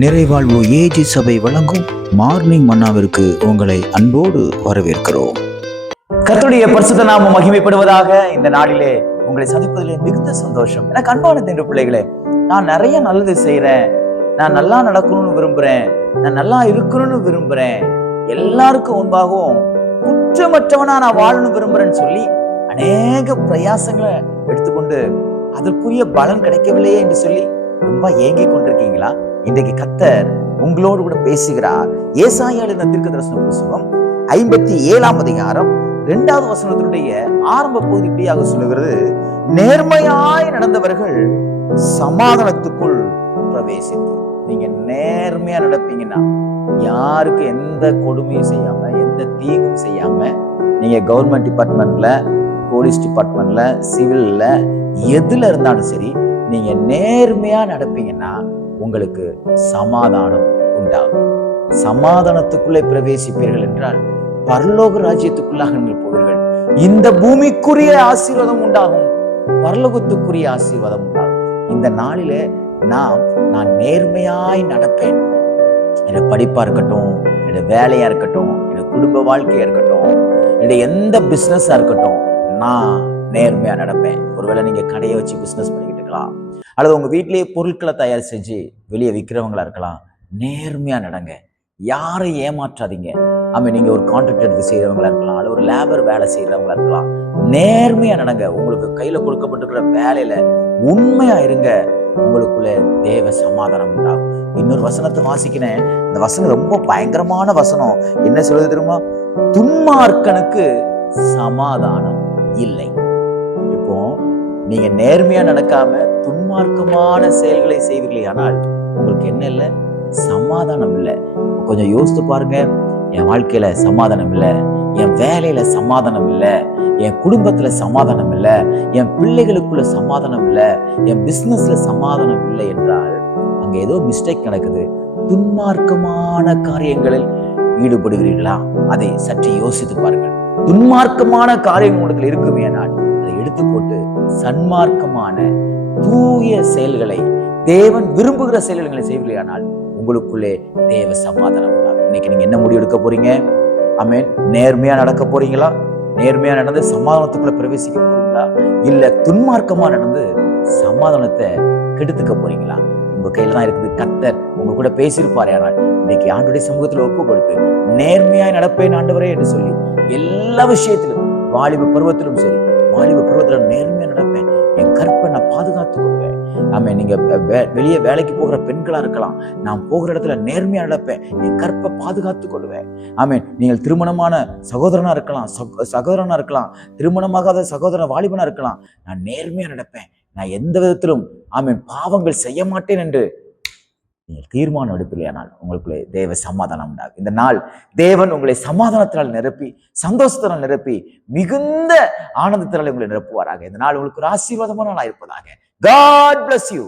நிறைவாழ்வு AG சபை வழங்கும் morning மன்னாவிற்கு உங்களை அன்போடு வரவேற்கிறோம். கர்த்தருடைய பரிசுத்த நாமம் மகிமைப்படுவதாக. இந்த நாளிலே உங்களை சந்திப்பதிலே மிகுந்த சந்தோஷம். எனக்கு அன்பான தேவ பிள்ளைகளே, நான் நிறைய நல்லது செய்யறேன், நான் நல்லா நடக்கணும்னு விரும்புறேன், நான் நல்லா இருக்கணும்னு விரும்புறேன், எல்லாருக்கும் முன்பாகவும் குற்றமற்றவனா நான் வாழணும் விரும்புறேன்னு சொல்லி அநேக பிரயாசங்களை எடுத்துக்கொண்டு அதற்குரிய பலன் கிடைக்கவில்லையே என்று சொல்லி ரொம்ப ஏங்கி கொண்டிருக்கீங்களா? இன்றைக்கு கர்த்தர் உங்களோடு கூட பேசுகிறார். ஏசாயா எழுதின தீர்க்கதரிசன புத்தகம் 57ஆம் அதிகாரம் 2வது வசனத்தினுடைய ஆரம்ப பகுதி இப்படியாக சொல்லுகிறது: நேர்மையாய் நடந்தவர்கள் சமாதானத்துக்குள் பிரவேசித்து. நீங்க நேர்மையா நடப்பீங்கன்னா, யாருக்கு எந்த கொடுமையும் செய்யாம, எந்த தீங்கும் செய்யாம, நீங்க கவர்மெண்ட் டிபார்ட்மெண்ட்ல, போலீஸ் டிபார்ட்மெண்ட்ல, சிவில்ல, எதுல இருந்தாலும் சரி, நீங்க நேர்மையா நடப்பீங்கன்னா உங்களுக்கு சமாதானம் உண்டாகும். சமாதானத்துக்குள்ளே பிரவேசிப்பீர்கள் என்றால் பரலோக ராஜ்யத்துக்குள்ளாக நீங்கள் போவீர்கள். இந்த பூமிக்குரிய ஆசீர்வாதம் உண்டாகும், பரலோகத்துக்குரிய ஆசீர்வாதம் உண்டாகும். இந்த நாளிலே நான் நேர்மையாய் நடப்பேன். என்னோட படிப்பா இருக்கட்டும், என்னோட வேலையா இருக்கட்டும், என்னோட குடும்ப வாழ்க்கையா இருக்கட்டும், என்னோட எந்த பிசினஸா இருக்கட்டும், நான் நேர்மையா நடப்பேன். ஒருவேளை நீங்க கடையை வச்சு பிசினஸ் பண்ணிக்கிட்டு இருக்கலாம், அல்லது உங்க வீட்டிலேயே பொருட்களை தயார் செஞ்சு வெளியே விற்கிறவங்களா இருக்கலாம். நேர்மையா நடங்க, யாரை ஏமாற்றாதீங்க. நீங்க ஒரு கான்ட்ராக்ட் எடுத்து செய்யறவங்களா இருக்கலாம், அல்லது ஒரு லேபர் வேலை செய்யறவங்களா இருக்கலாம். நேர்மையா நடங்க. உங்களுக்கு கையில கொடுக்கப்பட்டிருக்கிற வேலையில உண்மையா இருங்க. உங்களுக்குள்ள தேவ சமாதானம் உண்டாகும். இன்னொரு வசனத்தை வாசிக்கிறேன். இந்த வசனம் ரொம்ப பயங்கரமான வசனம். என்ன சொல்றது தெரியுமா? துன்மார்க்கனுக்கு சமாதானம் இல்லை. இப்போ நீங்க நேர்மையா நடக்காம துன்மார்க்கமான செயல்களை செய்வீர்களே, ஆனால் உங்களுக்கு என்ன இல்லை? சமாதானம் இல்லை. கொஞ்சம் யோசித்து பாருங்க. என் வாழ்க்கையில சமாதானம் இல்லை, என் வேலையில சமாதானம் இல்லை, என் குடும்பத்துல சமாதானம் இல்லை, என் பிள்ளைகளுக்குள்ள சமாதானம் இல்லை, என் பிசினஸ்ல சமாதானம் இல்லை என்றால் அங்க ஏதோ மிஸ்டேக் நடக்குது. துன்மார்க்கமான காரியங்களில் ஈடுபடுகிறீர்களா? அதை சற்று யோசித்து பாருங்கள். துன்மார்க்கமான காரியங்கள் உங்களுக்கு இருக்குமே, ஆனால் அதை எடுத்து போட்டு சன்மார்க்கமான தூய செயல்களை, தேவன் விரும்புகிற செயல்களை செய்வீர்களானால் உங்களுக்குள்ளே தேவ சமாதானம் உண்டாகும். இன்னைக்கு நீங்க என்ன முடிவு எடுக்க போறீங்க? ஆமென். நேர்மையா நடக்க போறீங்களா? நேர்மையா நடந்து சமாதானத்துக்குள்ள பிரவேசிக்க போறீங்களா? இல்ல துன்மார்க்கமா நடந்து சமாதானத்தை கெடுத்துக்க போறீங்களா? உங்க கையில தான் இருக்குது. கர்த்தர் உங்க கூட பேசியிருப்பாரு. ஆனால் இன்னைக்கு ஆண்டவருடைய சமூகத்துல ஒப்பு கொடுத்து நேர்மையா நடப்பேன் ஆண்டவரே என்று சொல்லி எல்லா விஷயத்திலும், வாலிப பருவத்திலும் சரி, வாலிப பருவத்துல நேர்மையா நடப்பேன், என் கற்பை நான் பாதுகாத்துக் கொள்வேன். நீங்க வெளியே வேலைக்கு போகிற பெண்களா இருக்கலாம், நான் போகிற இடத்துல நேர்மையா நடப்பேன், என் கற்பை பாதுகாத்துக் கொள்வேன். நீங்கள் திருமணமான சகோதரனா இருக்கலாம், சகோதரனா இருக்கலாம், திருமணமாகாத சகோதரன் வாலிபனா இருக்கலாம், நான் நேர்மையா நடப்பேன், நான் எந்த விதத்திலும் பாவங்கள் செய்ய மாட்டேன் என்று நீங்கள் தீர்மானம் எடுப்பில்லையானால் உங்களுக்குள்ளே தேவ சமாதானம் உண்டாகும். இந்த நாள் தேவன் உங்களை சமாதானத்தினால் நிரப்பி, சந்தோஷத்தினால் நிரப்பி, மிகுந்த ஆனந்தத்தினால் உங்களை நிரப்புவாராக. இந்த நாள் உங்களுக்கு ஒரு ஆசீர்வாதமான நாளாக இருப்பதாக. God bless you.